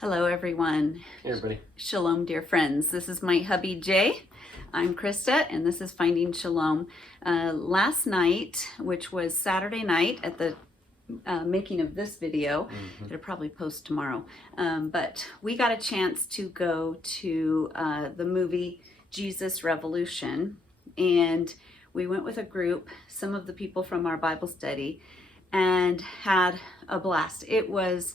Hello, everyone. Hey, everybody. Shalom, dear friends. This is my hubby, Jay. I'm Krista, and this is Finding Shalom. Last night, which was Saturday night at the making of this video, it'll probably post tomorrow, but we got a chance to go to the movie Jesus Revolution, and we went with a group, some of the people from our Bible study, and had a blast. It was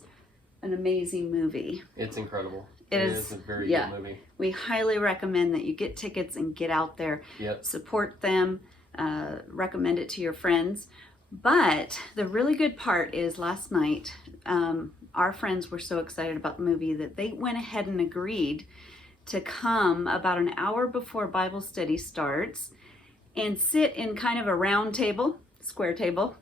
an amazing movie. It's incredible. It is a very good movie. We highly recommend that you get tickets and get out there. Yep. Support them, recommend it to your friends. But the really good part is last night, our friends were so excited about the movie that they went ahead and agreed to come about an hour before Bible study starts and sit in kind of a round table, square table,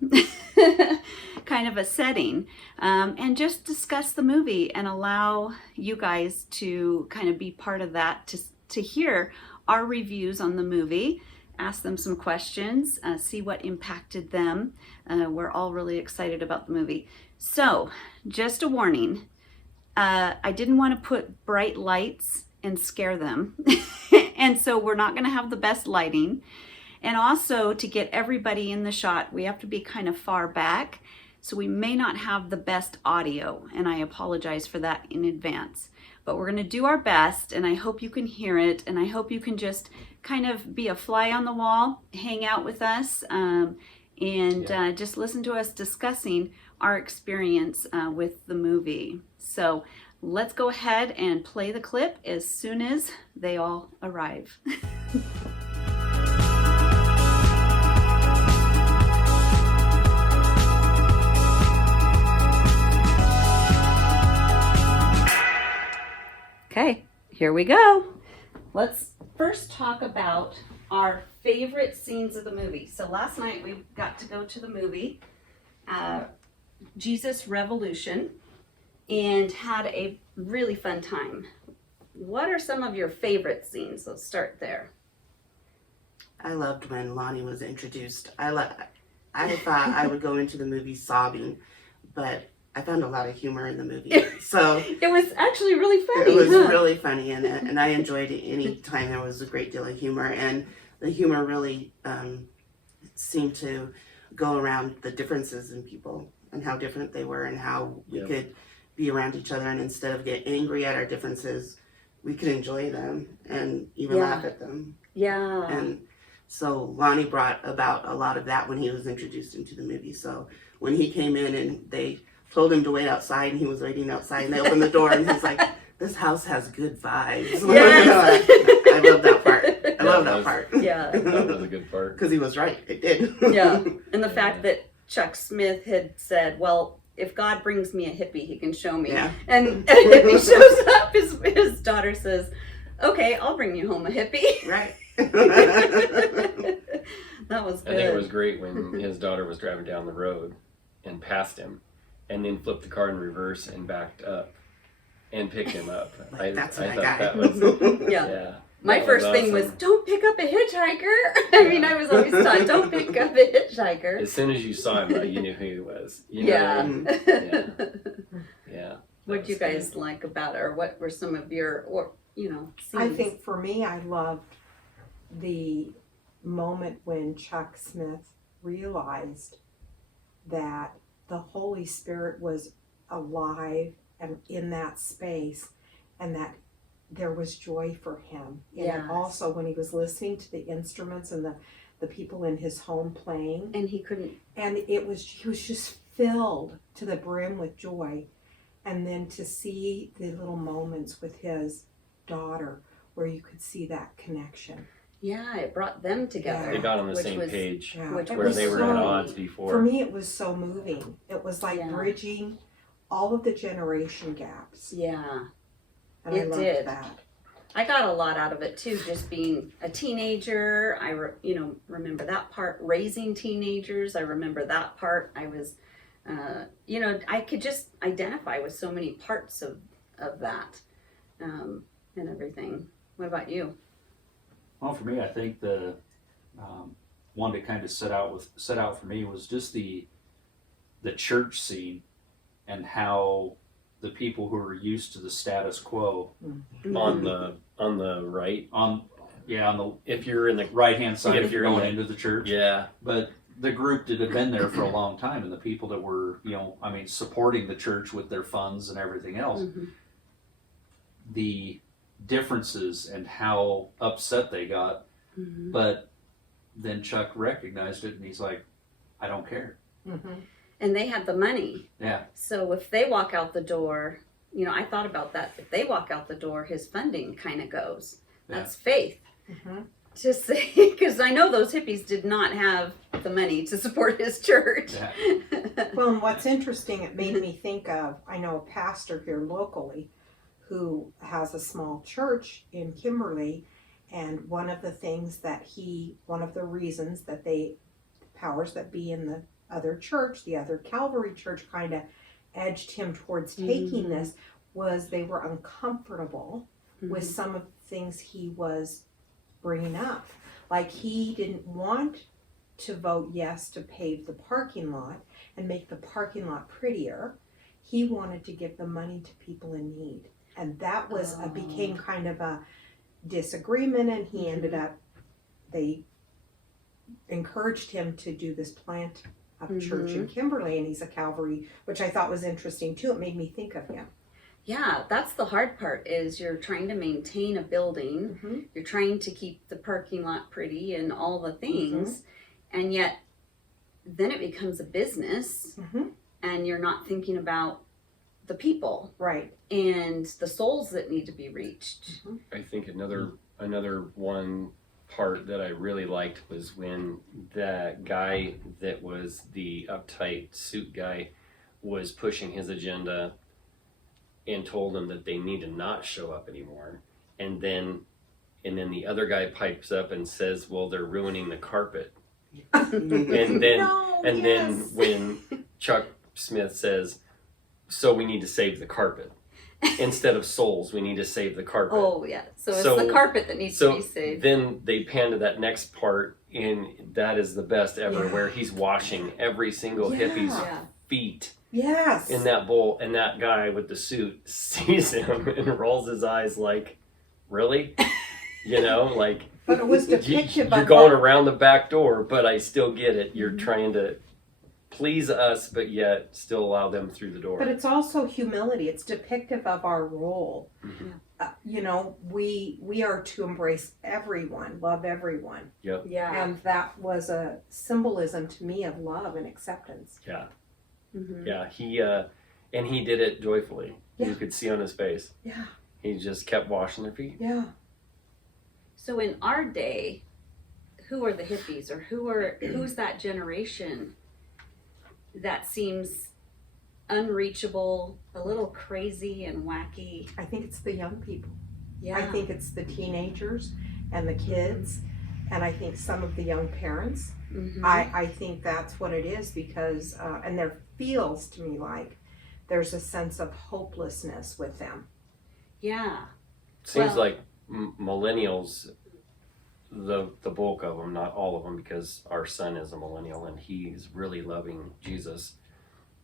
kind of a setting, and just discuss the movie and allow you guys to kind of be part of that, to hear our reviews on the movie, ask them some questions, see what impacted them. We're all really excited about the movie. So, just a warning, I didn't want to put bright lights and scare them, and so we're not going to have the best lighting. And also, to get everybody in the shot, we have to be kind of far back, so we may not have the best audio, and I apologize for that in advance. But we're going to do our best, and I hope you can hear it, and I hope you can just kind of be a fly on the wall, hang out with us, and just listen to us discussing our experience with the movie. So let's go ahead and play the clip as soon as they all arrive. Okay, here we go. Let's first talk about our favorite scenes of the movie. So last night we got to go to the movie, Jesus Revolution, and had a really fun time. What are some of your favorite scenes? Let's start there. I loved when Lonnie was introduced. I thought I would go into the movie sobbing, but I found a lot of humor in the movie. So it was actually really funny. It was really funny, and I enjoyed it any time there was a great deal of humor. And the humor really seemed to go around the differences in people and how different they were and how we could be around each other. And instead of get angry at our differences, we could enjoy them and even laugh at them. Yeah. And so Lonnie brought about a lot of that when he was introduced into the movie. So when he came in and they told him to wait outside, and he was waiting outside, and they opened the door, and he's like, "This house has good vibes." Yes. I love that part. I love that part. Yeah. That was a good part. Because he was right. It did. Yeah. And the fact that Chuck Smith had said, well, if God brings me a hippie, he can show me. Yeah. And a hippie shows up, his daughter says, okay, I'll bring you home a hippie. Right. That was good. I think it was great when his daughter was driving down the road and passed him, and then flipped the car in reverse and backed up and picked him up. That's my thought guy. that was Yeah. My that first was thing was, awesome. don't pick up a hitchhiker. I mean, I was always taught, don't pick up a hitchhiker. As soon as you saw him, you knew who he was. You know Yeah. what I mean? Yeah. What did you guys like about it, or what were some of your, scenes? I think for me, I loved the moment when Chuck Smith realized that the Holy Spirit was alive and in that space, and that there was joy for him. Yes. And also when he was listening to the instruments and the people in his home playing, And he couldn't. and he was just filled to the brim with joy. And then to see the little moments with his daughter where you could see that connection. Yeah, it brought them together. They got on the which same was- page Yeah. Which It where was they were so- at odds before. For me, it was so moving. It was like Yeah. bridging all of the generation gaps. Yeah. And I It loved did. that. I got a lot out of it too, just being a teenager. I remember that part, raising teenagers. I remember that part. I was, I could just identify with so many parts of that and everything. What about you? Well, for me, I think the one that kind of set out for me was just the church scene and how the people who are used to the status quo On the right, on the if you're in the right hand side If if you're you're in going the- into the church. yeah, But the group that had been there for a long time and the people that were, supporting the church with their funds and everything else, Mhm. the differences and how upset they got. Mhm. But then Chuck recognized it and he's like, I don't care. Mm-hmm. And they had the money. Yeah. So if they walk out the door, I thought about that. If they walk out the door, his funding kind of goes. Yeah. That's faith. Mm-hmm. To say, because I know those hippies did not have the money to support his church. Yeah. Well, and what's interesting, it made me think of, I know a pastor here locally who has a small church in Kimberly, and one of the reasons that powers that be in the other church, the other Calvary church, kind of edged him towards taking this, was they were uncomfortable with some of the things he was bringing up. Like, he didn't want to vote yes to pave the parking lot and make the parking lot prettier. He wanted to give the money to people in need. And that was became kind of a disagreement, and he ended up, they encouraged him to do this plant of church in Kimberly, and he's a Calvary, which I thought was interesting too. It made me think of him. Yeah, that's the hard part, is you're trying to maintain a building. Mm-hmm. You're trying to keep the parking lot pretty and all the things. And yet then it becomes a business, and you're not thinking about the people Right. and the souls that need to be reached. I think another one part that I really liked was when that guy that was the uptight suit guy was pushing his agenda and told them that they need to not show up anymore. And then the other guy pipes up and says, well, they're ruining the carpet. And then No, and then yes. when Chuck Smith says, so we need to save the carpet. Instead of souls, we need to save the carpet. Oh, yeah. So it's So- the carpet that needs to So be saved. then they pan to that next part, and that is the best ever, Yeah. where he's washing every single Yeah. hippie's Yeah. feet Yes. in that bowl, and that guy with the suit sees him and rolls his eyes like, really? Like, But it was depictive you're of going what- around the back door, but I still get it. You're trying to please us, but yet still allow them through the door. But it's also humility. It's depictive of our role. Mhm. We are to embrace everyone, love everyone. Yeah. And that was a symbolism to me of love and acceptance. Yeah, Mhm. yeah. He did it joyfully. Yeah. You could see on his face. Yeah. He just kept washing their feet. Yeah. So in our day, who are the hippies, or who's that generation that seems unreachable, a little crazy and wacky? I think it's the young people. Yeah. I think it's the teenagers and the kids, and I think some of the young parents. Mhm. I think that's what it is, because and there feels to me like there's a sense of hopelessness with them. Yeah. Seems Well- like millennials, the bulk of them, not all of them, because our son is a millennial and he's really loving Jesus.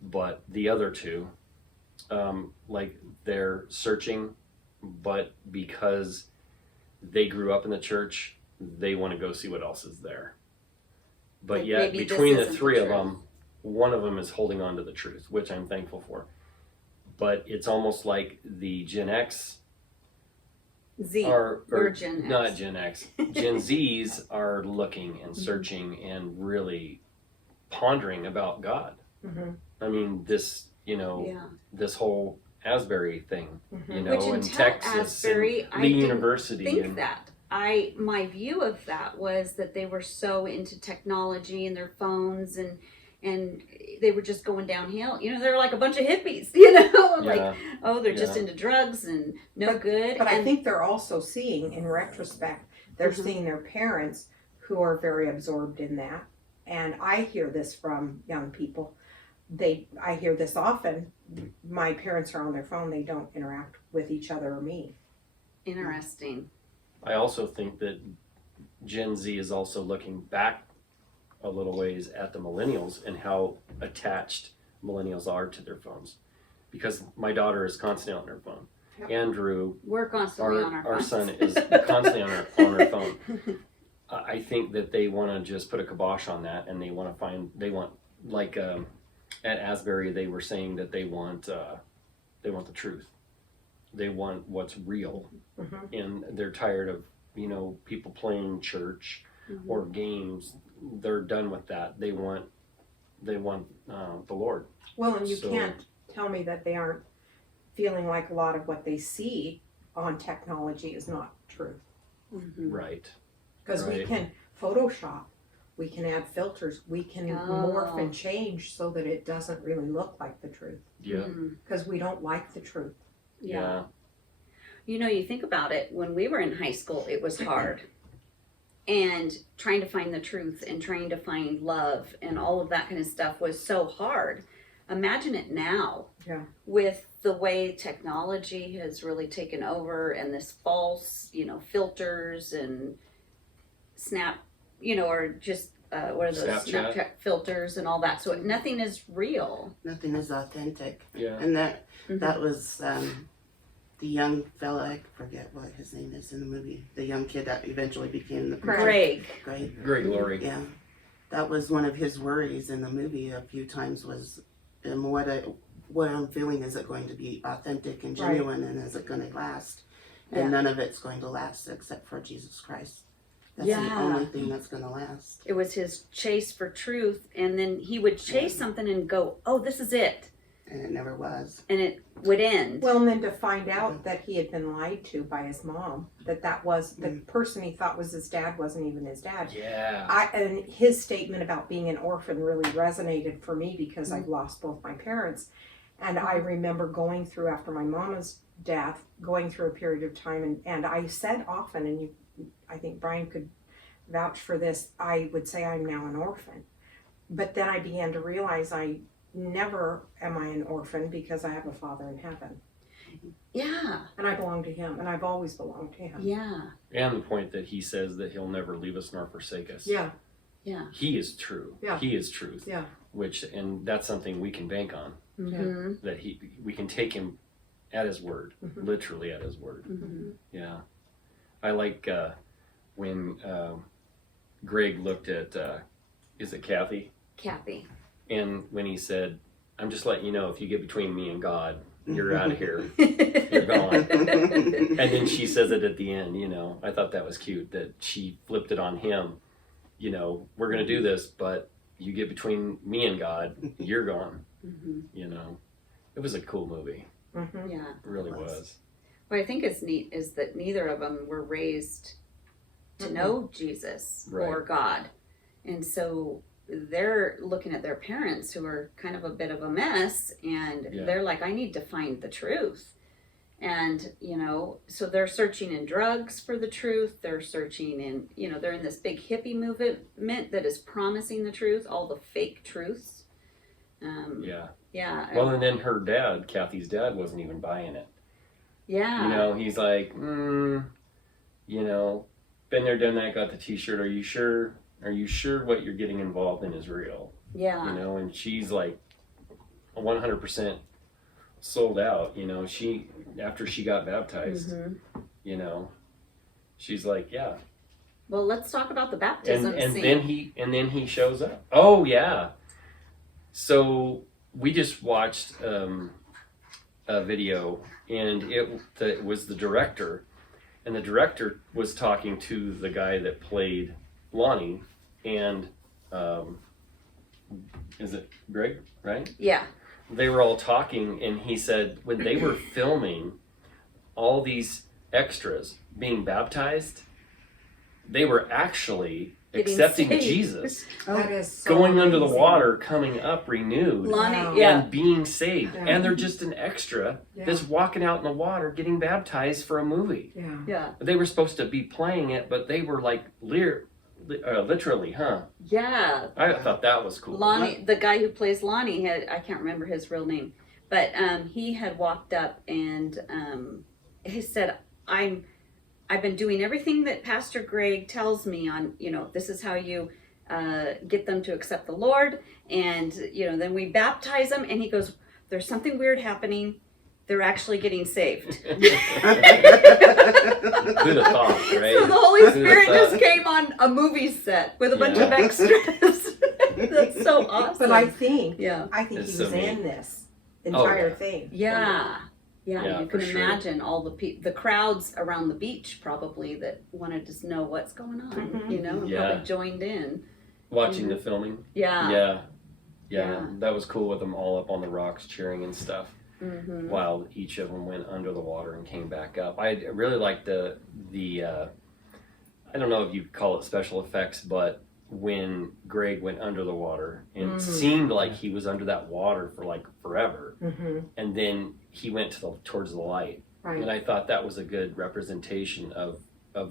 But the other two, they're searching, but because they grew up in the church, they want to go see what else is there. But Like, yet, maybe this between the isn't the three of truth. them, one of them is holding on to the truth, which I'm thankful for. But it's almost like the Gen X Z. or We're Gen X. not Gen X. Gen Zs are looking and searching and really pondering about God. Mm-hmm. I mean, this, Yeah. this whole Asbury thing, Mm-hmm. Which in until Texas, Asbury, and I Lee didn't University, think and that. My view of that was that they were so into technology and their phones, and they were just going downhill. They're like a bunch of hippies, like, yeah, oh, they're just Yeah. into drugs and no good. But I and think they're also seeing, in retrospect, they're Mhm. seeing their parents who are very absorbed in that. And I hear this from young people. I hear this often. My parents are on their phone. They don't interact with each other or me. interesting. I also think that Gen Z is also looking back a little ways at the millennials and how attached millennials are to their phones. because my daughter is constantly on her phone. Yep. Andrew, We're constantly on our our phones. son is constantly on her phone. I think that they want to just put a kibosh on that, and they want like at Asbury they were saying that they want the truth. They want what's real, and they're tired of people playing church or games. They're done with that. They want the Lord. Well, and you So- can't tell me that they aren't feeling like a lot of what they see on technology is not truth. Mhm. Right. Because we Right. can Photoshop, we can add filters, we can morph and change so that it doesn't really look like the truth. Yeah. Mhm. Because we don't like the truth. Yeah. You think about it, when we were in high school, it was hard. And trying to find the truth and trying to find love and all of that kind of stuff was so hard. Imagine it now. Yeah. With the way technology has really taken over and this false, filters and or just what are those Snapchat filters and all that. So nothing is real. Nothing is authentic. Yeah. And that Mhm. was the young fella, I forget what his name is in the movie, the young kid that eventually became the preacher. Greg. Greg. Glory. Yeah. That was one of his worries in the movie a few times was what I'm feeling, is it going to be authentic and Right. genuine, and is it going to last? And Yeah. none of it's going to last except for Jesus Christ. That's the Yeah. only thing that's going to last. It was his chase for truth, and then he would chase something and go, "Oh, this is it," And it never was. and it would end. Well, and then to find out that he had been lied to by his mom, that was the person he thought was his dad wasn't even his dad. Yeah. And his statement about being an orphan really resonated for me because I've lost both my parents. And I remember going through, after my mama's death, going through a period of time, and I said often, and I think Brian could vouch for this, I would say I'm now an orphan. But then I began to realize I never am I an orphan because I have a Father in heaven. Yeah, And I belong to him, and I've always belonged to him. yeah, And the point that he says that he'll never leave us nor forsake us. Yeah, yeah. He is true. Yeah. He is truth. yeah. And that's something we can bank on. Mm-hmm. That we can take him at his word, Mhm. literally at his word. Mm-hmm. Yeah. I like when Greg looked at, is it Kathy? Kathy. And when he said, "I'm just letting you know, if you get between me and God, you're out of here. You're gone." And then she says it at the end, I thought that was cute that she flipped it on him. We're going to do this, but you get between me and God, you're gone. Mm-hmm. It was a cool movie. Mm-hmm. Yeah. It really It was. was. What I think is neat is that neither of them were raised to Mhm. know Jesus or God. And so they're looking at their parents who are kind of a bit of a mess, and Yeah. they're like, I need to find the truth. And, so they're searching in drugs for the truth. They're searching in, they're in this big hippie movement that is promising the truth, all the fake truths. Yeah. Yeah. Well, and then her dad, Kathy's dad, wasn't even buying it. Yeah. He's like, been there, done that, got the t-shirt. Are you sure? Are you sure what you're getting involved in is real? Yeah. And she's like 100% sold out. After she got baptized, Mhm. she's like, yeah. Well, let's talk about the baptism And scene. then he shows up. Oh yeah. So we just watched a video, and it was the director, and the director was talking to the guy that played Lonnie, and is it Greg, right? Yeah. They were all talking, and he said when they were filming all these extras being baptized, they were actually Getting accepting saved. Jesus, That is so going under the amazing. water, coming up renewed, Lonnie, Wow. yeah. and being saved. Yeah. And they're just an extra Yeah. that's walking out in the water getting baptized for a movie. Yeah. Yeah. They were supposed to be playing it, but they were like literally, huh? Yeah. I thought that was cool. Lonnie, the guy who plays Lonnie, I can't remember his real name, but he had walked up and he said, I've been doing everything that Pastor Greg tells me on, this is how you get them to accept the Lord. And, then we baptize them. And he goes, there's something weird happening. They're actually getting saved. Who'd have thought, right? So the Holy Who'd have Spirit just thought? came on a movie set with a bunch of Yeah. extras. That's so awesome. But I think yeah. he It's was so neat. in this Oh, entire yeah. thing. Yeah. Yeah, Yeah, you for can sure. imagine all the crowds around the beach probably that wanted to know what's going on, Mhm. you know, and Yeah. probably joined in. Watching the filming. Yeah. Yeah. Yeah. That was cool with them all up on the rocks cheering and stuff. Mm-hmm. While each of them went under the water and came back up. I really liked the I don't know if you call it special effects, but when Greg went under the water and it seemed like he was under that water for like forever, Mm-hmm. and then he went towards the light, Right. and I thought that was a good representation of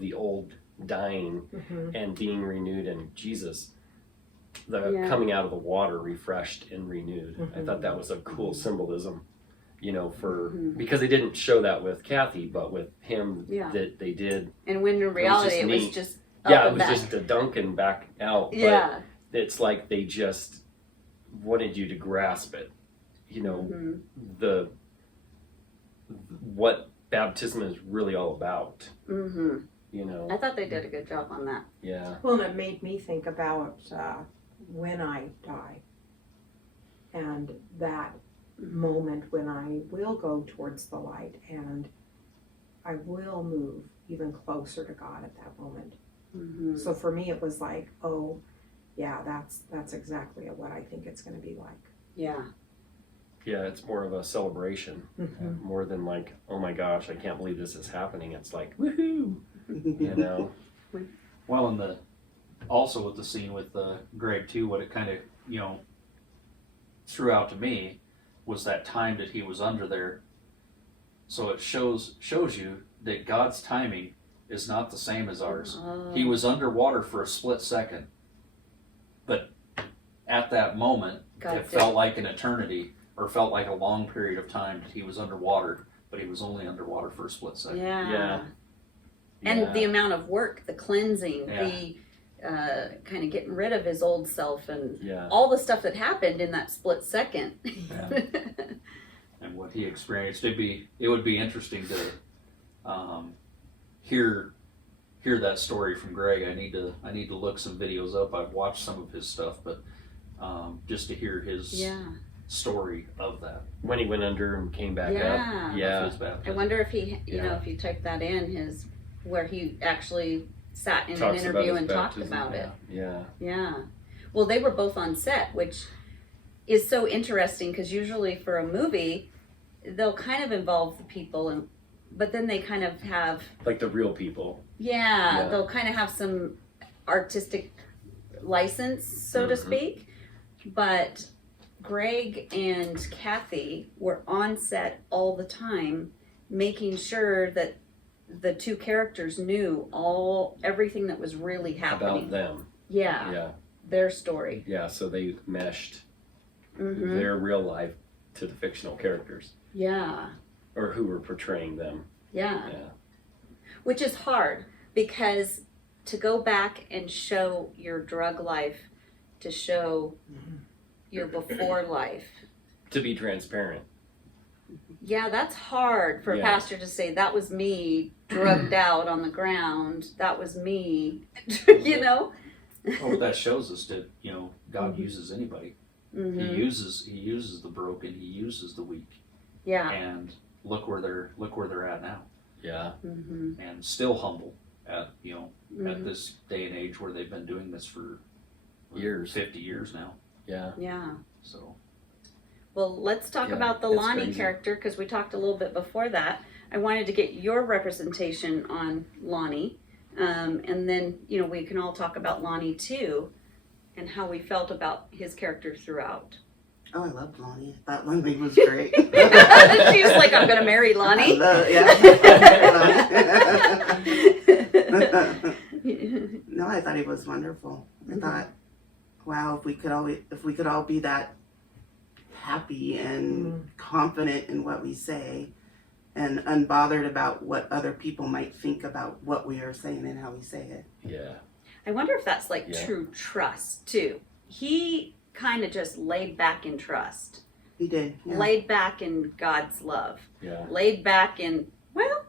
the old dying Mm-hmm. and being renewed in Jesus. The Yeah. coming out of the water refreshed and renewed. I Mhm. thought that was a cool symbolism, you know, for Mhm. because they didn't show that with Kathy, but with him Yeah. that they did. And when in reality just it was neat. just Yeah, up it and was back. just a dunking back out. But Yeah. it's like they just wanted you to grasp it, you know, Mhm. the what baptism is really all about, Mhm. you know. I thought they did a good job on that. Yeah. Well, and it made me think about when I die, and that moment when I will go towards the light and I will move even closer to God at that moment. Mm-hmm. So for me, it was like, oh, yeah, that's exactly what I think it's going to be like. Yeah. Yeah, it's more of a celebration, Mm-hmm. more than like, oh my gosh, I can't believe this is happening. It's like, woohoo, you know. Well, and also with the scene with Greg too, what it kind of threw out to me was that time that he was under there. So it shows you that God's timing is not the same as ours. Oh. He was underwater for a split second, but at that moment, God it did. felt like an eternity, or felt like a long period of time that he was underwater, but he was only underwater for a split second. Yeah. Yeah. And Yeah. the amount of work, the cleansing, Yeah. the kind of getting rid of his old self, and Yeah. all the stuff that happened in that split second. Yeah. And what he experienced, it would be interesting to hear that story from Greg. I need to look some videos up. I've watched some of his stuff, but just to hear his Yeah. story of that. When he went under and came back Yeah. up. Yeah. Of his baptism. I wonder if he, you know, Yeah. if you type that in, where he actually sat in Talks an about interview his and talked baptism. about it. Yeah. Yeah. Well, they were both on set, which is so interesting because usually for a movie, they'll kind of involve the people, but then they kind of have, Like the real people. yeah. Yeah. They'll kind of have some artistic license, so to Mhm. speak. But Greg and Kathy were on set all the time, making sure that the two characters knew everything that was really happening. About them. Yeah, Yeah. their story. Yeah. So they meshed Hmm. their real life to the fictional characters Yeah, or who were portraying them. yeah. Yeah. Which is hard because to go back and show your drug life, to show your before life. To be transparent. Yeah, that's hard for a Yeah. pastor to say, that was me drugged out on the ground. That was me, you know? Well, what that shows us that God uses anybody. Hmm. He uses the broken. He uses the weak. Yeah. And look where they're at now, Yeah. Hmm. and still humble at Mm-hmm. at this day and age where they've been doing this for Years. 50 years now. Yeah. Yeah. So Well, let's talk Yeah, about the it's Lonnie crazy. character because we talked a little bit before that. I wanted to get your representation on Lonnie, and then we can all talk about Lonnie too, and how we felt about his character throughout. Oh, I loved Lonnie. I thought Lonnie was great. She was like, "I'm gonna marry Lonnie." No, I thought he was wonderful. I thought, wow, if we could all be that happy and confident in what we say, and unbothered about what other people might think about what we are saying and how we say it. Yeah. I wonder if that's like Yeah. true trust too. He kind of just laid back in trust. He did. Yeah. laid back in God's love, Yeah. laid back in, well,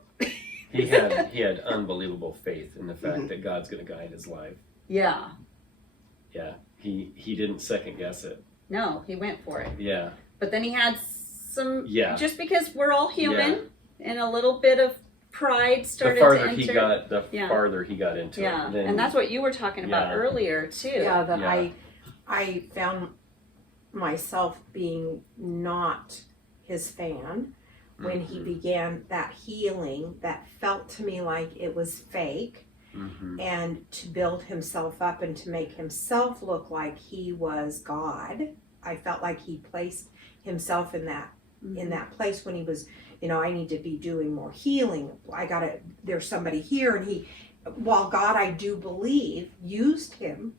He had unbelievable faith in the fact Mhm. that God's going to guide his life. yeah, Yeah. He didn't second guess it. no, he went for it. Yeah. But then he had some, Yeah. just because we're all human, and a little bit of pride started The to farther enter. he got, the Yeah. farther he got into Yeah, it. Then, and that's what you were talking about Yeah. earlier too. Yeah, that Yeah. I found myself being not his fan when he Mhm. began that healing that felt to me like it was fake, Mhm. and to build himself up and to make himself look like he was God. I felt like he placed himself in that place when he was, I need to be doing more healing. There's somebody here. And while God, I do believe, used him,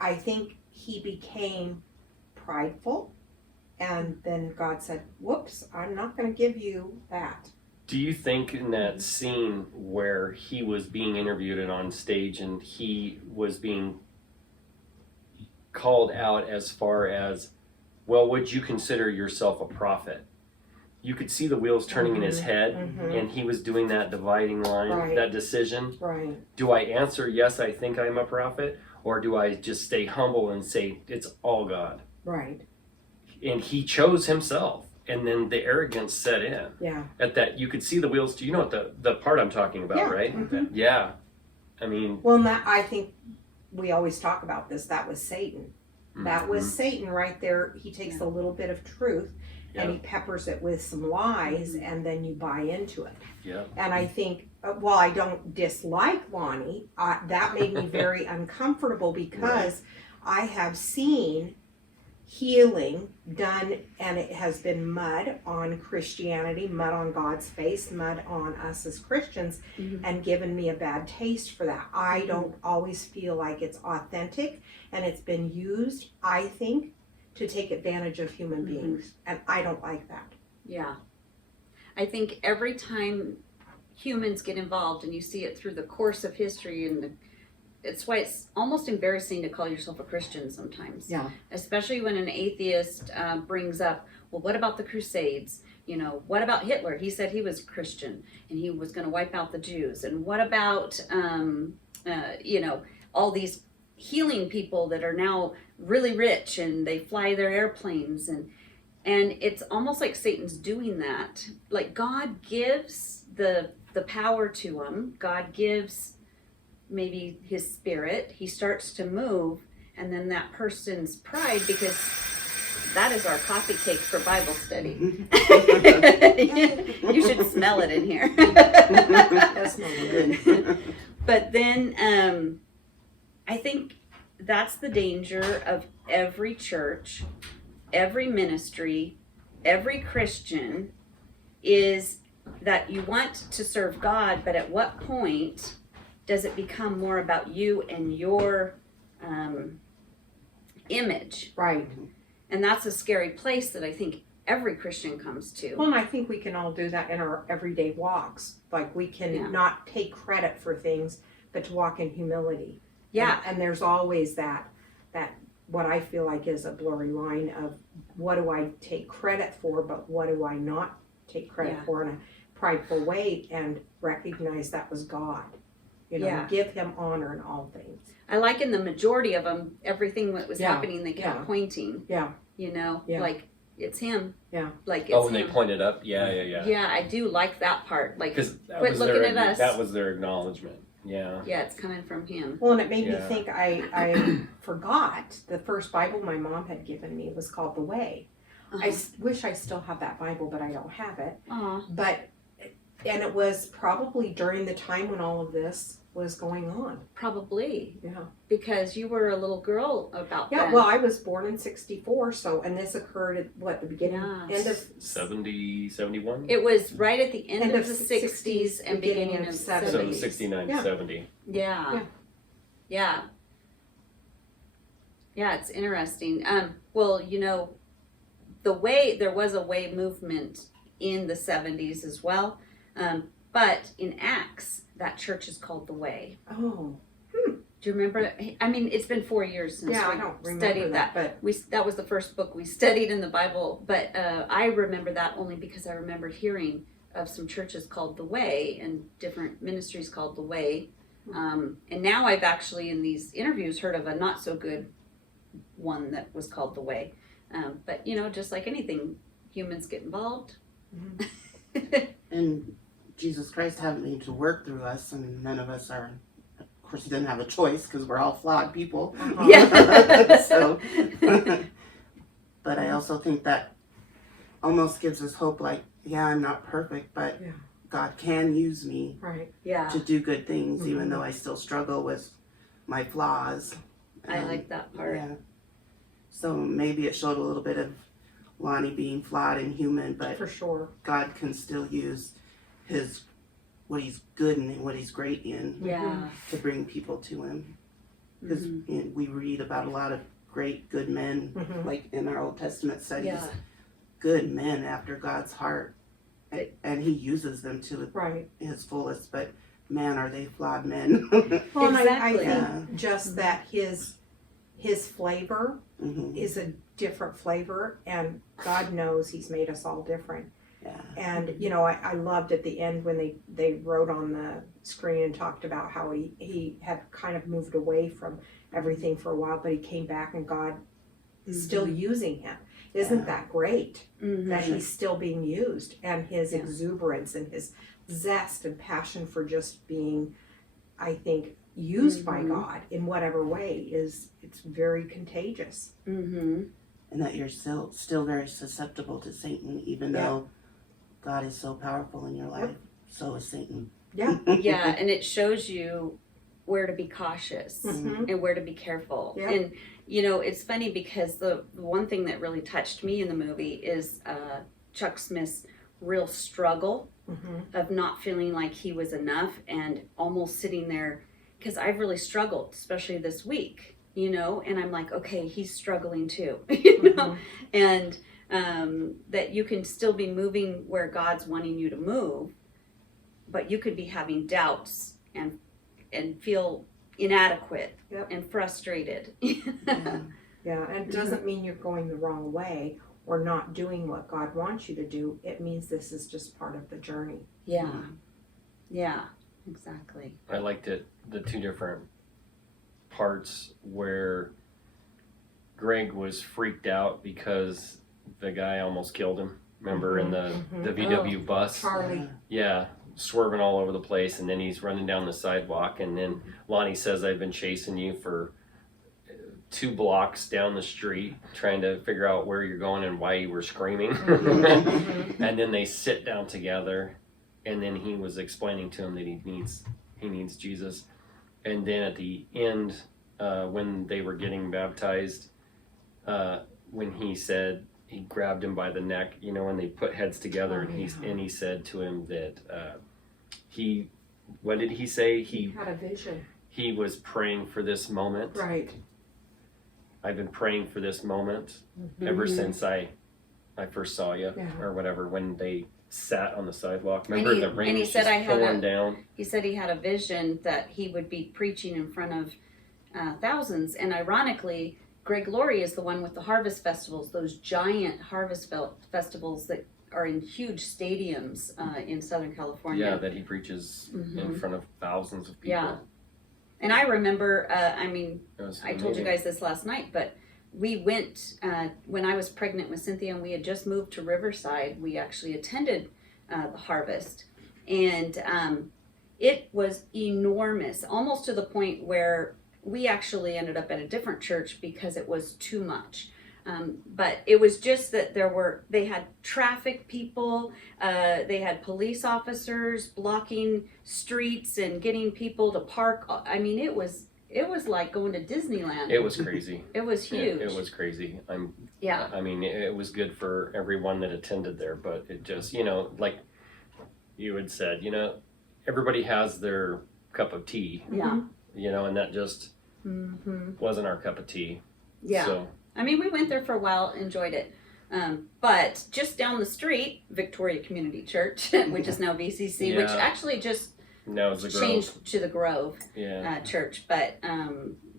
I think he became prideful. And then God said, whoops, I'm not going to give you that. Do you think in that scene where he was being interviewed and on stage and he was being called out as far as, well, would you consider yourself a prophet? You could see the wheels turning in his head, Mhm. and he was doing that dividing line, Right. that decision. Right. Do I answer, yes, I think I'm a prophet? Or do I just stay humble and say, it's all God? Right. And he chose himself. And then the arrogance set in. Yeah. At that, you could see the wheels. Do you know what the part I'm talking about, Yeah. right? Mhm. Yeah. I mean, Well, and that, I think we always talk about this. That was Satan. That was mhm. Satan right there. He takes a little bit of truth and he peppers it with some lies, and then you buy into it. Yeah. And I think, while I don't dislike Lonnie, that made me very uncomfortable because I have seen healing done, and it has been mud on Christianity, mud on God's face, mud on us as Christians, Mhm. and given me a bad taste for that. I don't always feel like it's authentic, and it's been used, I think, to take advantage of human beings, and I don't like that. Yeah. I think every time humans get involved, and you see it through the course of history, and it's why it's almost embarrassing to call yourself a Christian sometimes. Yeah. Especially when an atheist brings up, well, what about the Crusades? What about Hitler? He said he was Christian and he was going to wipe out the Jews. And what about, all these healing people that are now really rich and they fly their airplanes, and it's almost like Satan's doing that. Like God gives the power to him. God gives maybe his spirit. He starts to move, and then that person's pride, because that is our coffee cake for Bible study. You should smell it in here. That's not good. But then I think that's the danger of every church, every ministry, every Christian, is that you want to serve God, but at what point does it become more about you and your image? Right. And that's a scary place that I think every Christian comes to. Well, and I think we can all do that in our everyday walks. Like we can Yeah. not take credit for things, but to walk in humility. Yeah. And there's always that what I feel like is a blurry line of what do I take credit for, but what do I not take credit Yeah. for in a prideful way, and recognize that was God. Yeah. Give him honor in all things. I like in the majority of them, everything that was Yeah. happening, they kept Yeah. pointing. Yeah. Yeah. Like it's him. Yeah. Like it's Oh, when him. they pointed up? Yeah. Yeah, I do like that part. Like, Because that quit was looking their, at us. that was their acknowledgement. Yeah. yeah, it's coming from him. Well, and it made me Yeah. think I forgot the first Bible my mom had given me was called The Way. I wish I still have that Bible, but I don't have it. Aw. And it was probably during the time when all of this was going on. Probably. Yeah. Because you were a little girl about Yeah, then. well, I was born in 64, and this occurred at the beginning, Yeah. end of 70, 71? It was right at the end End of of the 60s, 60s and beginning of 70s. 70s. 69, Yeah. 70. Yeah. Yeah. Yeah, it's interesting. Well, there was a way movement in the 70s as well. But in Acts, that church is called the Way. Oh, Do you remember? I mean, it's been 4 years since Yeah, we I don't remember studied that. but That was the first book we studied in the Bible, but I remember that only because I remember hearing of some churches called The Way and different ministries called The Way. And now I've actually in these interviews heard of a not so good one that was called The Way. But you know, just like anything, humans get involved. And Jesus Christ having to work through us, and none of us are. Of course, he didn't have a choice because we're all flawed people. Yeah. So, but I also think that almost gives us hope. Like, yeah, I'm not perfect, but Yeah. God can use me right. Yeah, to do good things, even Mhm. though I still struggle with my flaws. I like that part. Yeah. So maybe it showed a little bit of Lonnie being flawed and human, but For sure. God can still use his what he's good in and what he's great in Yeah. to bring people to him. Because Mhm. we read about a lot of great good men, Mhm. like in our Old Testament studies, Yeah. good men after God's heart, and he uses them to Right. his fullest. But man, are they flawed men? Well, and I Exactly. think just that his flavor Mhm. is a different flavor, and God knows he's made us all different. Yeah. And you know, I loved at the end when they wrote on the screen and talked about how he had kind of moved away from everything for a while, but he came back and God is still using him. Isn't Yeah. that great? Mhm. That he's still being used, and his Yeah. exuberance and his zest and passion for just being, I think, used by Mhm. God in whatever way it's very contagious. Mhm. And that you're still very susceptible to Satan, even Yeah. though God is so powerful in your life. So is Satan. Yeah. Yeah, and it shows you where to be cautious Mhm. and where to be careful. Yeah. And you know, it's funny because the one thing that really touched me in the movie is Chuck Smith's real struggle Mhm. of not feeling like he was enough and almost sitting there, because I've really struggled, especially this week, you know, and I'm like, okay, he's struggling too, you know, and that you can still be moving where God's wanting you to move, but you could be having doubts and feel inadequate Yep. and frustrated. Yeah. Yeah, and it doesn't mean you're going the wrong way or not doing what God wants you to do. It means this is just part of the journey. Yeah, yeah, exactly. I liked it, the two different parts where Greg was freaked out because the guy almost killed him. Remember in the VW bus? Charlie. Yeah, swerving all over the place, and then he's running down the sidewalk, and then Lonnie says, I've been chasing you for 2 blocks down the street, trying to figure out where you're going and why you were screaming. And then they sit down together, and then he was explaining to him that he needs Jesus. And then at the end, when they were getting baptized, when he said, he grabbed him by the neck, you know, when they put heads together, and he said to him that what did he say? He had a vision. He was praying for this moment. Right. I've been praying for this moment ever since I first saw you, Yeah. or whatever, when they sat on the sidewalk. And Remember he- the rain and he was said, just "I had pouring a- down. He said he had a vision that he would be preaching in front of thousands, and ironically, Greg Laurie is the one with the harvest festivals, those giant harvest festivals that are in huge stadiums in Southern California. Yeah, that he preaches in front of thousands of people. Yeah. And I remember, It was I told you amazing. guys this last night, but we went, when I was pregnant with Cynthia and we had just moved to Riverside, we actually attended the harvest. And it was enormous, almost to the point where we actually ended up at a different church because it was too much. But it was just that they had traffic people, they had police officers blocking streets and getting people to park. I mean, it was like going to Disneyland. It was crazy. It was huge. It was crazy. Yeah. I mean, it was good for everyone that attended there, but it just, you know, like you had said, you know, everybody has their cup of tea, Yeah. you know, and that just Mm-hmm. wasn't our cup of tea. Yeah. So, I mean, we went there for a while, enjoyed it. But just down the street, Victoria Community Church, which is now VCC, which Yeah. actually just Now it's a Grove. changed to the Grove Yeah. church, but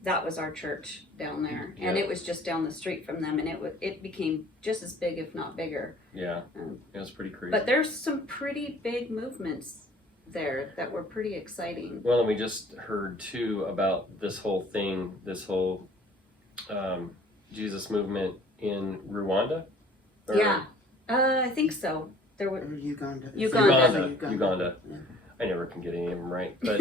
that was our church down there, and Yeah. it was just down the street from them, and it became just as big, if not bigger. Yeah. Um, It was pretty crazy. But there's some pretty big movements there that were pretty exciting. Well, and we just heard too about this whole thing, this whole Jesus movement in Rwanda. Or Yeah, I think so. There were Or Uganda. Uganda. Uganda. Yeah. I never can get any of them right, but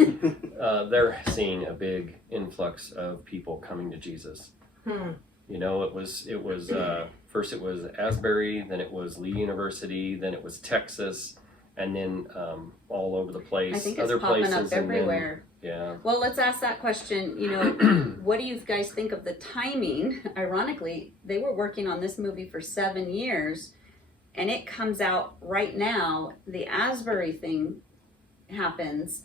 they're seeing a big influx of people coming to Jesus. You know, it was first it was Asbury, then it was Lee University, then it was Texas, and then all over the place. I think other it's popping places, up and then- everywhere. yeah. Well, let's ask that question. You know, what do you guys think of the timing? Ironically, they were working on this movie for 7 years, and it comes out right now. The Asbury thing happens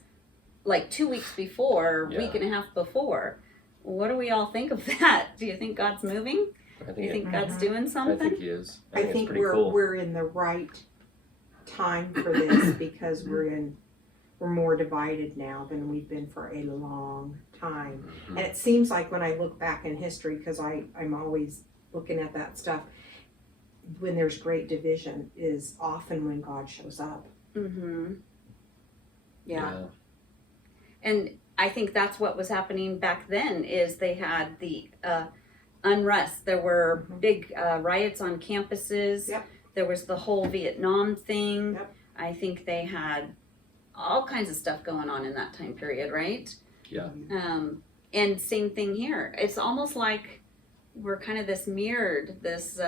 like 2 weeks before, Yeah. week and a half before. What do we all think of that? Do you think God's moving? I Do you think think God's Mhm. doing I something? think he is. I it's think pretty we're cool. we're in the right time for this because we're more divided now than we've been for a long time. Mhm. And it seems like when I look back in history, because I'm always looking at that stuff, when there's great division is often when God shows up. Mm-hmm. Yeah. And I think that's what was happening back then is they had the unrest. There were Mhm. big riots on campuses. Yep. There was the whole Vietnam thing. Yep. I think they had all kinds of stuff going on in that time period, right? Yeah. And same thing here. It's almost like we're kind of this mirrored, this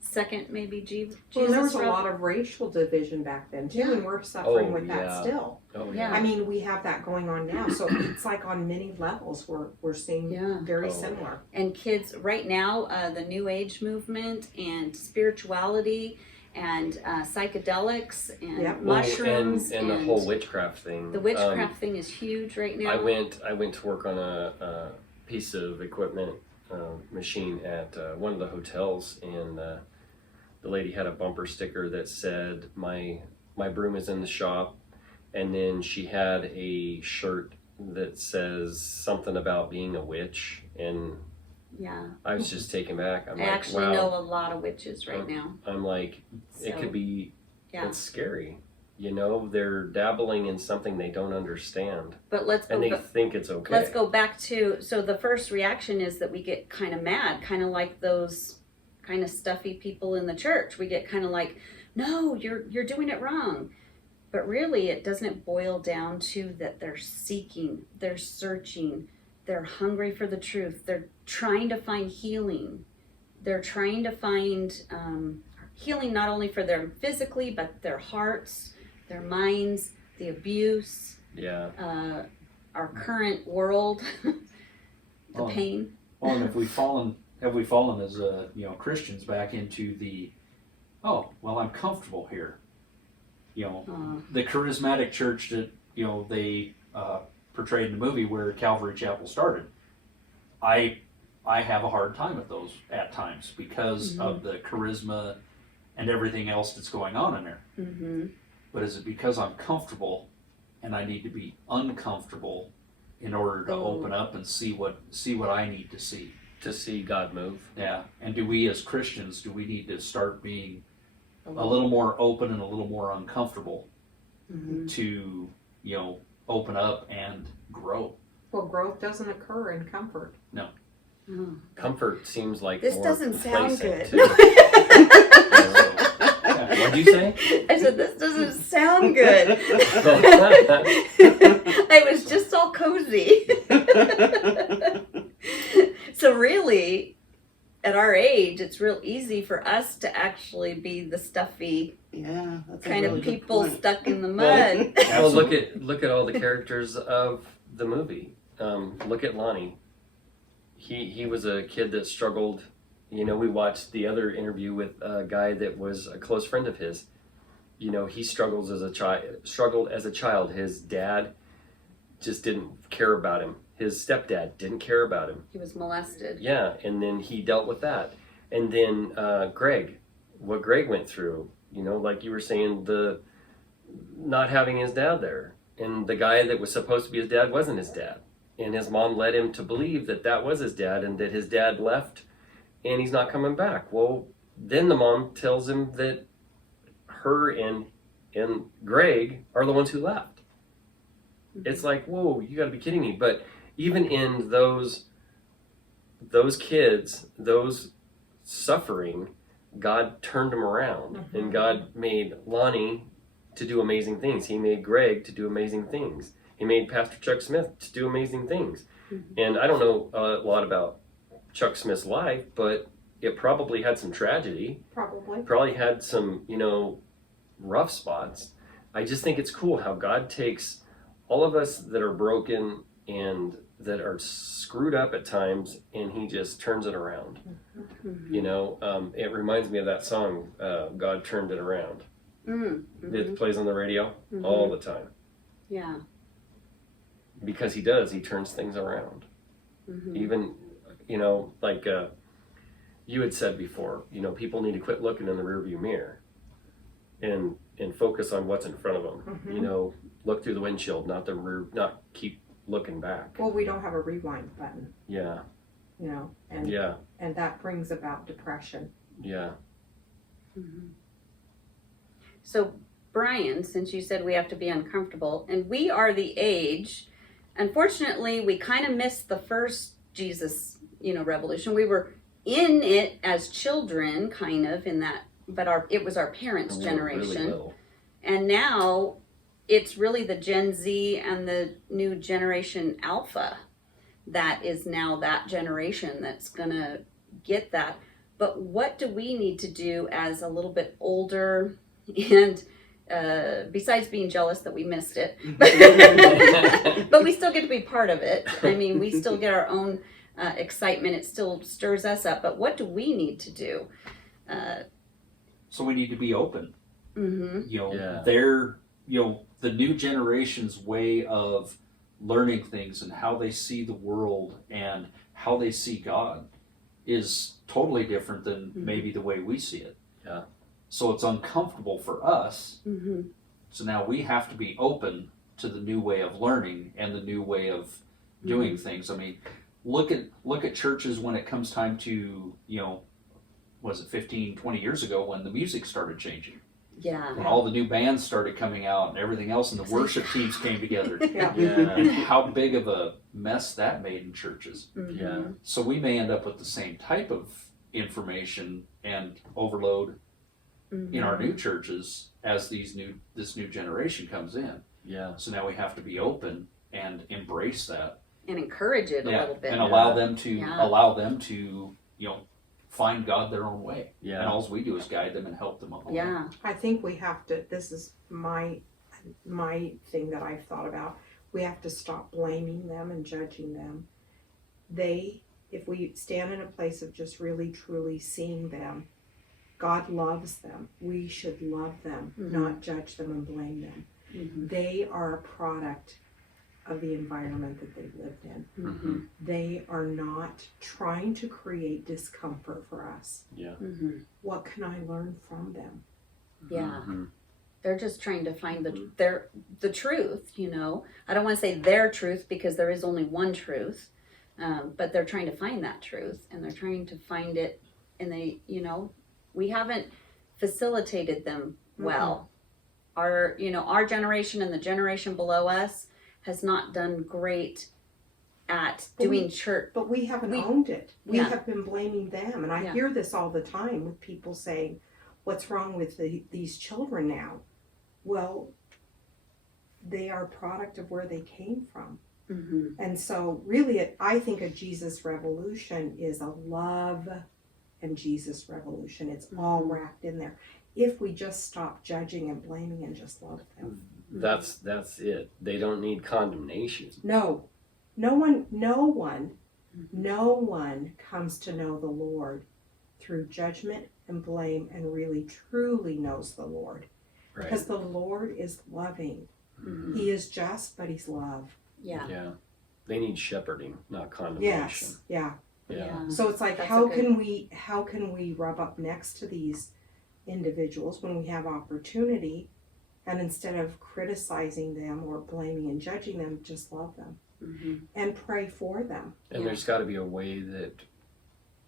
second maybe Jesus. Well, there was a rev- lot of racial division back then too, Yeah. and we're suffering Oh, with that yeah. still. Oh Yeah. yeah. I mean, we have that going on now, so it's like on many levels we're seeing Yeah. very Oh. similar. And kids right now, the New Age movement and spirituality and psychedelics and Yep. Well, mushrooms and the whole witchcraft thing. the witchcraft thing is huge right now. I went to work on a piece of equipment machine at one of the hotels, and the lady had a bumper sticker that said my broom is in the shop, and then she had a shirt that says something about being a witch, and Yeah, I was just taken back. I'm I like, actually wow. know a lot of witches right now. I'm like, it So, could be. yeah. It's scary. You know, they're dabbling in something they don't understand, But let's go. and they think it's okay. Let's go back to, so the first reaction is that we get kind of mad, kind of like those kind of stuffy people in the church. We get kind of like, no, you're doing it wrong. But really, it doesn't boil down to that they're seeking, they're searching, they're hungry for the truth. They're trying to find healing. They're trying to find healing not only for them physically, but their hearts, their minds, the abuse, Yeah. our current world, the Oh. pain. Well, and have we fallen as Christians back into the, oh, well, I'm comfortable here. The charismatic church that they portrayed in the movie where Calvary Chapel started. I have a hard time with those at times because of the charisma and everything else that's going on in there. Mm-hmm. But is it because I'm comfortable and I need to be uncomfortable in order to open up and see what I need to see? To see God move. Yeah. And do we as Christians, do we need to start being a little more open and a little more uncomfortable Mhm. to, open up and grow? Well, growth doesn't occur in comfort. Oh. Comfort seems like This more doesn't sound complacent, good. too. What'd you say? I said, this doesn't sound good. I was just all cozy. So really, at our age, it's real easy for us to actually be the stuffy Yeah, that's a kind really of good people point. stuck in the mud. Well, look at all the characters of the movie. Look at Lonnie. He was a kid that struggled. We watched the other interview with a guy that was a close friend of his. He struggled as a child. His dad just didn't care about him. His stepdad didn't care about him. He was molested. Yeah, and then he dealt with that. And then what Greg went through, like you were saying, the not having his dad there. and the guy that was supposed to be his dad wasn't his dad. And his mom led him to believe that that was his dad and that his dad left and he's not coming back. Well, then the mom tells him that her and Greg are the ones who left. It's like, whoa, you got to be kidding me. But even in those kids, those suffering, God turned them around, and God made Lonnie to do amazing things. He made Greg to do amazing things. He made Pastor Chuck Smith to do amazing things. And I don't know a lot about Chuck Smith's life, but it probably had some tragedy. Probably had some, rough spots. I just think it's cool how God takes all of us that are broken and that are screwed up at times, and he just turns it around. It reminds me of that song, God Turned It Around. It plays on the radio all the time. Yeah. Because he does, he turns things around. Even, like you had said before, people need to quit looking in the rearview mirror and focus on what's in front of them. Look through the windshield, not keep looking back. Well, we don't have a rewind button, Yeah. And that brings about depression. Yeah. So, Brian, since you said we have to be uncomfortable, and we are the age, unfortunately, we kind of missed the first Jesus, revolution. We were in it as children, kind of in that, but it was our parents' generation, Really and now it's really the Gen Z and the new generation Alpha that is now that generation that's gonna get that. But what do we need to do as a little bit older, and besides being jealous that we missed it, but we still get to be part of it. I mean, we still get our own excitement. It still stirs us up. But what do we need to do? So we need to be open. Yeah. The new generation's way of learning things and how they see the world and how they see God is totally different than maybe the way we see it. Yeah. So it's uncomfortable for us. So now we have to be open to the new way of learning and the new way of doing things. I mean, look at churches when it comes time to, was it 15, 20 years ago when the music started changing? Yeah. When all the new bands started coming out and everything else, and the worship teams came together. Yeah. And how big of a mess that made in churches. Yeah. So we may end up with the same type of information and overload in our new churches as this new generation comes in. Yeah. So now we have to be open and embrace that. And encourage it a little bit. And allow them to find God their own way. Yeah. And all we do is guide them and help them along. Yeah. I think we have to, this is my thing that I've thought about, we have to stop blaming them and judging them. If we stand in a place of just really truly seeing them, God loves them. We should love them, not judge them and blame them. They are a product of the environment that they've lived in. They are not trying to create discomfort for us. Yeah. What can I learn from them? Yeah. They're just trying to find the truth, I don't want to say their truth because there is only one truth, but they're trying to find that truth, and they're trying to find it, and we haven't facilitated them well. Our generation and the generation below us has not done great at doing church. But we haven't owned it. We Yeah. have been blaming them. And I Yeah. hear this all the time with people saying, what's wrong with these children now? Well, they are a product of where they came from. And so really, I think a Jesus revolution is a love and Jesus revolution. It's all wrapped in there. If we just stop judging and blaming and just love them. That's it. They don't need condemnation. No one comes to know the Lord through judgment and blame and really truly knows the Lord. Right. Because the Lord is loving. He is just, but he's love. Yeah. Yeah. They need shepherding, not condemnation. Yes. Yeah. Yeah. So it's like, That's how a good- can we rub up next to these individuals when we have opportunity And instead of criticizing them or blaming and judging them, just love them Mhm. and pray for them. And Yeah. there's got to be a way that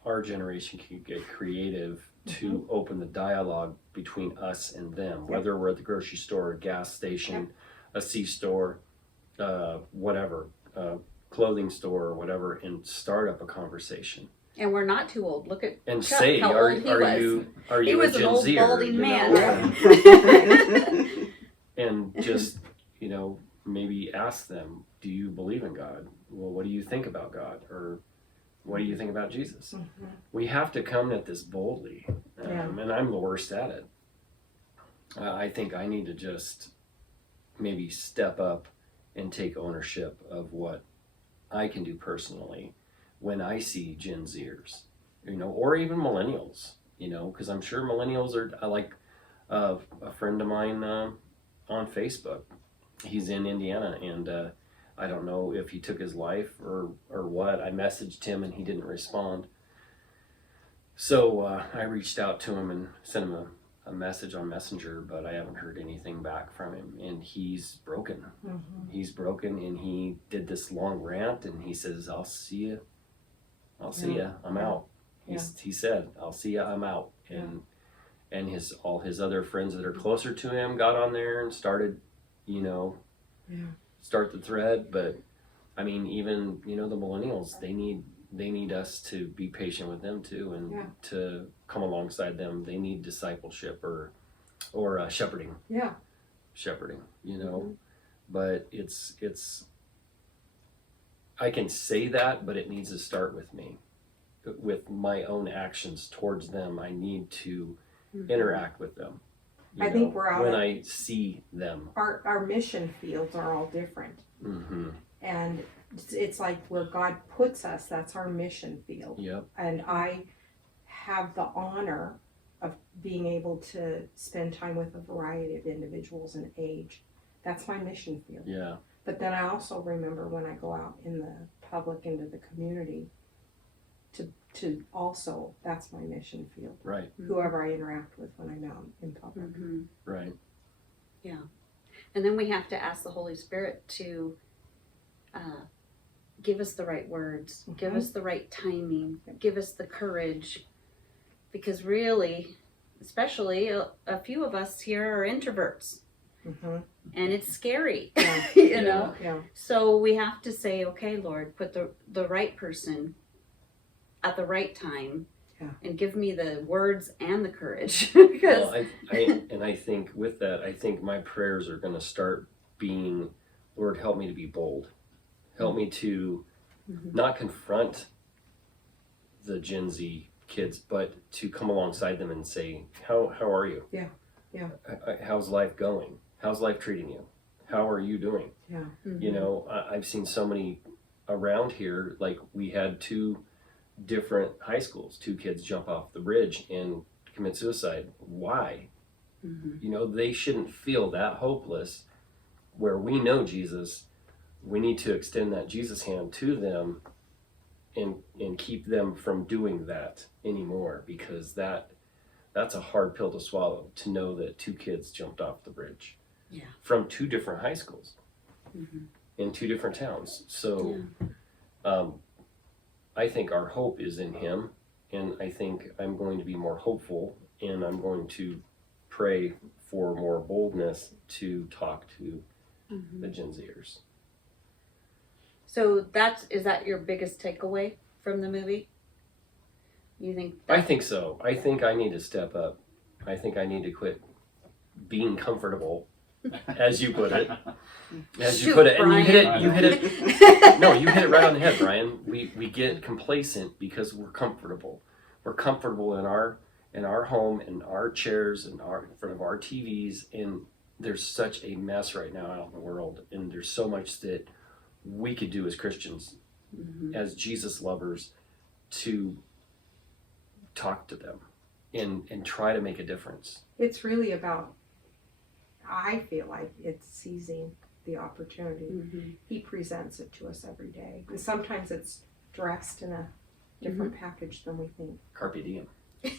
our generation can get creative to open the dialogue between us and them, whether we're at the grocery store, a gas station, a C-store, whatever, clothing store or whatever, and start up a conversation. And we're not too old. Look at And Chuck, say, how are old he you He a was an Gen old Zer? balding you know? man. And just, maybe ask them, do you believe in God? Well, what do you think about God? Or what do you think about Jesus? We have to come at this boldly. And I'm the worst at it. I think I need to just maybe step up and take ownership of what I can do personally when I see Gen Zers, or even millennials, because I'm sure millennials are, I like a friend of mine on Facebook. He's in Indiana, and I don't know if he took his life or what. I messaged him and he didn't respond. So I reached out to him and sent him a message on Messenger, but I haven't heard anything back from him. And he's broken. He's broken, and he did this long rant, and he says, I'll see you. I'm out. He said, I'll see you, I'm out. And all his other friends that are closer to him got on there and started, start the thread. But I mean, even, the millennials, they need us to be patient with them too, and to come alongside them. They need discipleship or shepherding. Shepherding, but it's I can say that, but it needs to start with me, with my own actions towards them. I need to interact with them. I think we're out when of- I see them. Our mission fields are all different. Mm-hmm. And it's like where God puts us, that's our mission field. Yep. And I have the honor of being able to spend time with a variety of individuals and age. That's my mission field. Yeah. But then I also remember when I go out in the public, into the community, to also, that's my mission field. Right. Whoever I interact with when I'm out in public. Right. Yeah. And then we have to ask the Holy Spirit to give us the right words, give us the right timing, give us the courage. Because really, especially a few of us here are introverts. And it's scary, know? Yeah. So we have to say, okay, Lord, put the right person at the right time, and give me the words and the courage. Because I think with that, I think my prayers are going to start being, Lord, help me to be bold. Help me to not confront the Gen Z kids, but to come alongside them and say, how are you? Yeah. How's life going? How's life treating you? How are you doing? Yeah. I've seen so many around here, like we had 2 different high schools, 2 kids jump off the bridge and commit suicide. Why? They shouldn't feel that hopeless. Where we know Jesus, we need to extend that Jesus hand to them and keep them from doing that anymore, because that's a hard pill to swallow, to know that 2 kids jumped off the bridge from 2 different high schools in 2 different towns. So I think our hope is in him, and I think I'm going to be more hopeful, and I'm going to pray for more boldness to talk to the Gen Zers. So is that your biggest takeaway from the movie? You think? I think so. I think I need to step up. I think I need to quit being comfortable, as you put it. As you Shoot, put it, and Brian. you hit it. No, you hit it right on the head, Brian. We get complacent because we're comfortable. We're comfortable in our home, in our chairs, in front of our TVs, and there's such a mess right now out in the world, and there's so much that we could do as Christians, as Jesus lovers, to talk to them and try to make a difference. It's really about, I feel like it's seizing the opportunity. He presents it to us every day. And sometimes it's dressed in a different package than we think. Carpe diem.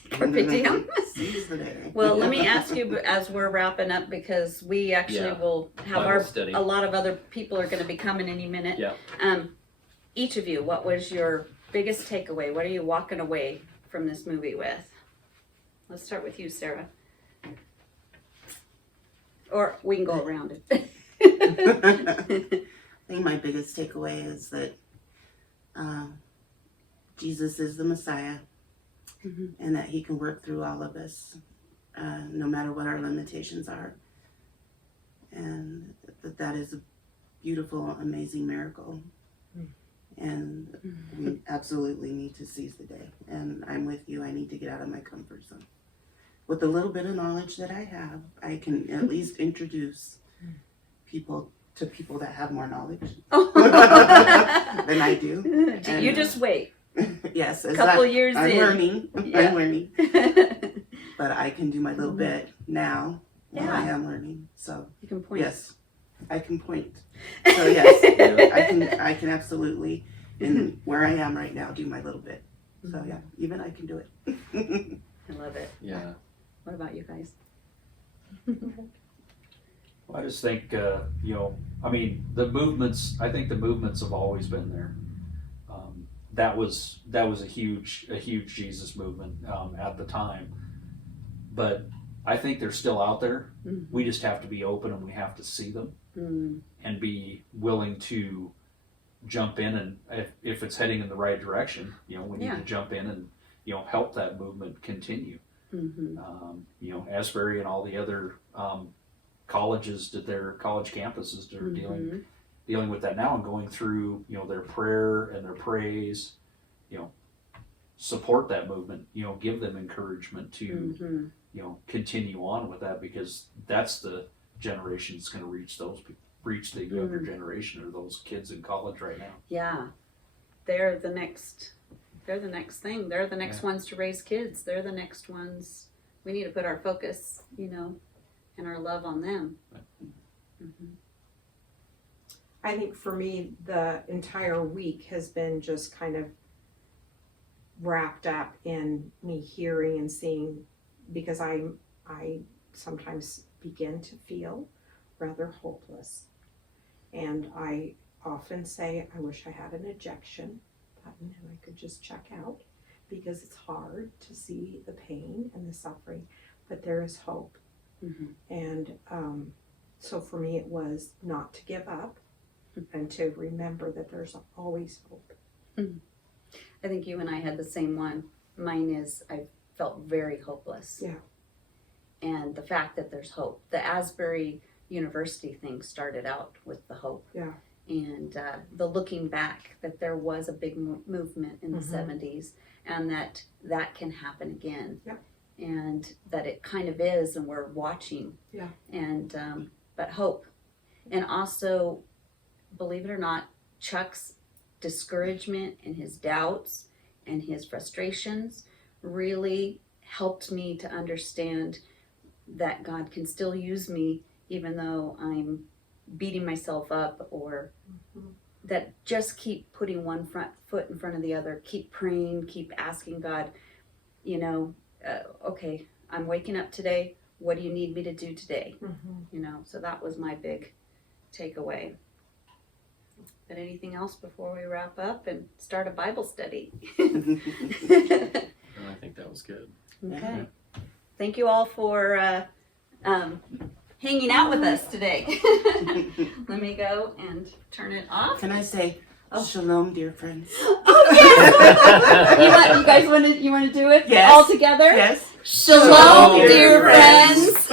Carpe diem. Seize the day. Well, let me ask you as we're wrapping up, because we actually Yeah. will have Bible study. a lot of other people are going to be coming any minute. Yeah. Each of you, what was your biggest takeaway? What are you walking away from this movie with? Let's start with you, Sarah. Or we can go around it. I think my biggest takeaway is that Jesus is the Messiah, and that he can work through all of us, no matter what our limitations are. And that is a beautiful, amazing miracle. And we absolutely need to seize the day. And I'm with you. I need to get out of my comfort zone. With the little bit of knowledge that I have, I can at least introduce people to people that have more knowledge than I do. You just wait. Yes, A couple years I'm in. learning. Yeah. I'm learning. But I can do my little bit now while I am learning. So You can point. yes, I can point. So yes, I can absolutely, in where I am right now, do my little bit. So yeah, even I can do it. I love it. Yeah. What about you guys? I just think, I mean, I think the movements have always been there. That was a huge Jesus movement at the time. But I think they're still out there. Mhm. We just have to be open and we have to see them Mm. and be willing to jump in, and if it's heading in the right direction, we need Yeah. to jump in and help that movement continue. Mm-hmm. Asbury and all the other colleges, their college campuses that are dealing with that now and going through their prayer and their praise, support that movement, give them encouragement to Mm-hmm. continue on with that, because that's the generation that's going to reach the younger generation, or those kids in college right now. Yeah, they're the next thing. They're the next ones to raise kids. They're the next ones. We need to put our focus, and our love on them. Mm-hmm. I think for me, the entire week has been just kind of wrapped up in me hearing and seeing, because I sometimes begin to feel rather hopeless. And I often say, I wish I had an ejection button and I could just check out, because it's hard to see the pain and the suffering, but there is hope. Mm-hmm. And so for me, it was not to give up and to remember that there's always hope. I think you and I had the same one. Mine is I felt very hopeless. Yeah. And the fact that there's hope. The Asbury University thing started out with the hope. Yeah. And the looking back, that there was a big movement in the Mhm. 70s, and that can happen again. Yeah. And that it kind of is, and we're watching. Yeah. And but hope. And also, believe it or not, Chuck's discouragement and his doubts and his frustrations really helped me to understand that God can still use me even though I'm beating myself up, or that just keep putting one foot in front of the other, keep praying, keep asking God, okay, I'm waking up today. What do you need me to do today? So that was my big takeaway. But anything else before we wrap up and start a Bible study? I think that was good. Okay. Thank you all for hanging out with us today. Let me go and turn it off. Can I say shalom, dear friends? Oh yes! You guys want to do it Yes. all together? Yes. Shalom, dear friends.